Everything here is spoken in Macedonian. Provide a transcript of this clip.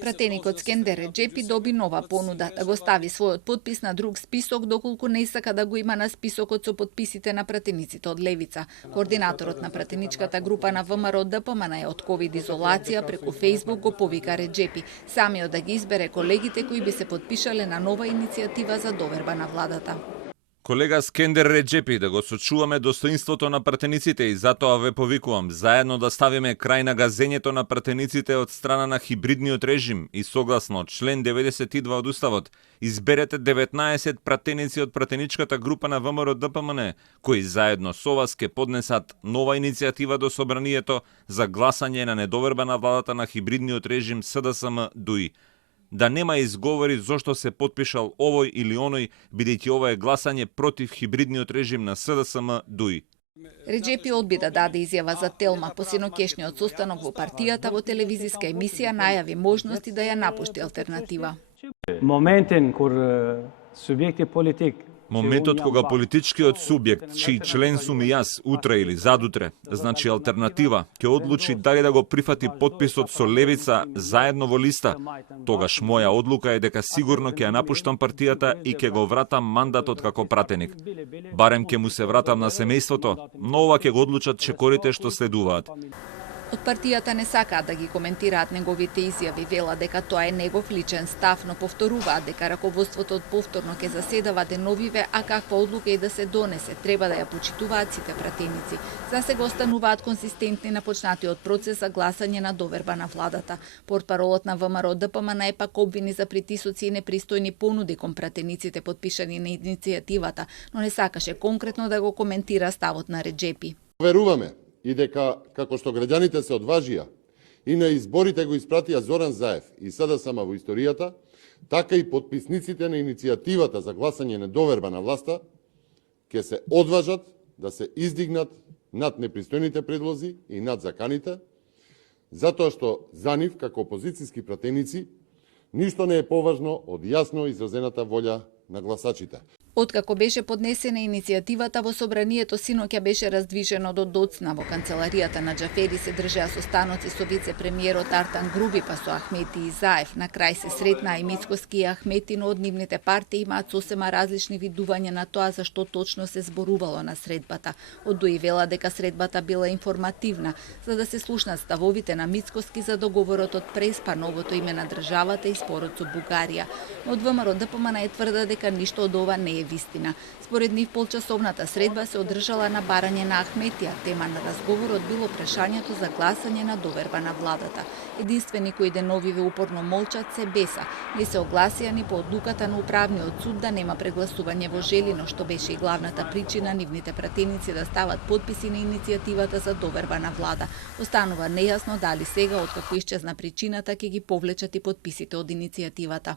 Пратеникот Скендер Реджепи доби нова понуда да го стави својот потпис на друг список доколку не сака да го има на списокот со потписите на пратениците од левица. Координаторот на пратеничката група на ВМРО ДПМН од ковид изолација преку Facebook го повика Реджепи самиот да ги избере колегите кои би се потпишале на нова иницијатива за доверба на владата. Колега Скендер Реджепи, да го сочуваме достоинството на пратениците и затоа ве повикувам заедно да ставиме крај на газењето на пратениците од страна на хибридниот режим и согласно член 92 од Уставот, изберете 19 пратеници од пратеничката група на ВМРО ДПМН, кои заедно со вас ке поднесат нова иницијатива до собранието за гласање на недоверба на владата на хибридниот режим СДСМ-ДУИ. Да нема изговори зошто се потпишал овој или оној, бидејќи ова е гласање против хибридниот режим на СДСМ-ДУИ. Реджепи одби да даде изјава за Телма по синокешниот состанок во партијата во телевизиска емисија најави можности да ја напушти алтернатива. Моментен кога субјекти политик Моментот кога политичкиот субјект, чиј член сум и јас, утре или задутре, значи алтернатива, ќе одлучи дали да го прифати потписот со левица заедно во листа, тогаш моја одлука е дека сигурно ќе ја напуштам партијата и ќе го вратам мандатот како пратеник. Барем ќе му се вратам на семејството, но ова ќе го одлучат чекорите што следуваат. Од партијата не сакаат да ги коментираат неговите изјави, вела дека тоа е негов личен став, но повторуваат дека раководството повторно ќе заседава деновиве, а каква одлука и да се донесе, треба да ја почитуваат сите пратеници. За сега остануваат консистентни на почнатиот процес за гласање на доверба на владата. Портпаролот на ВМРО ДПМН е пак обвини за притисоци и непристојни понуди кон пратениците потпишани на иницијативата, но не сакаше конкретно да го коментира ставот на Реджепи. Веруваме и дека, како што граѓаните се одважија и на изборите го испратија Зоран Заев и СДСМ во историјата, така и потписниците на иницијативата за гласање недоверба на власта ќе се одважат да се издигнат над непристојните предлози и над заканите, затоа што за нив, како опозицијски пратеници, ништо не е поважно од јасно изразената волја на гласачите. Откако беше поднесена иницијативата во собранието синоќа беше раздвижено до доцна. Во канцеларијата на Џафери се држеа состаноци со вице-премиерот Артан Груби, па со Ахмети и Заев. На крај се сретнаа и Мицкоски и Ахмети, но од нивните партии имаат сосема различни видувања на тоа за што точно се зборувало на средбата. Од ДУИ вела дека средбата била информативна, за да се слушнат ставовите на Мицкоски за договорот од Преспа, новото име на државата и спорот со Бугарија. Од ВМРО ДПМН е тврда дека ништо од ова не е вистина. Според нив полчасовната средба се одржала на барање на Ахметија. Тема на разговорот било прашањето за гласање на доверба на владата. Единствени кои деновиве упорно молчат се Беса. Не се огласија ни по одлуката на управниот суд да нема прегласување во Желино, што беше и главната причина нивните пратеници да стават потписи на иницијативата за доверба на влада. Останува нејасно дали сега, откако исчезна причината, ќе ги повлечат и потписите од иницијативата.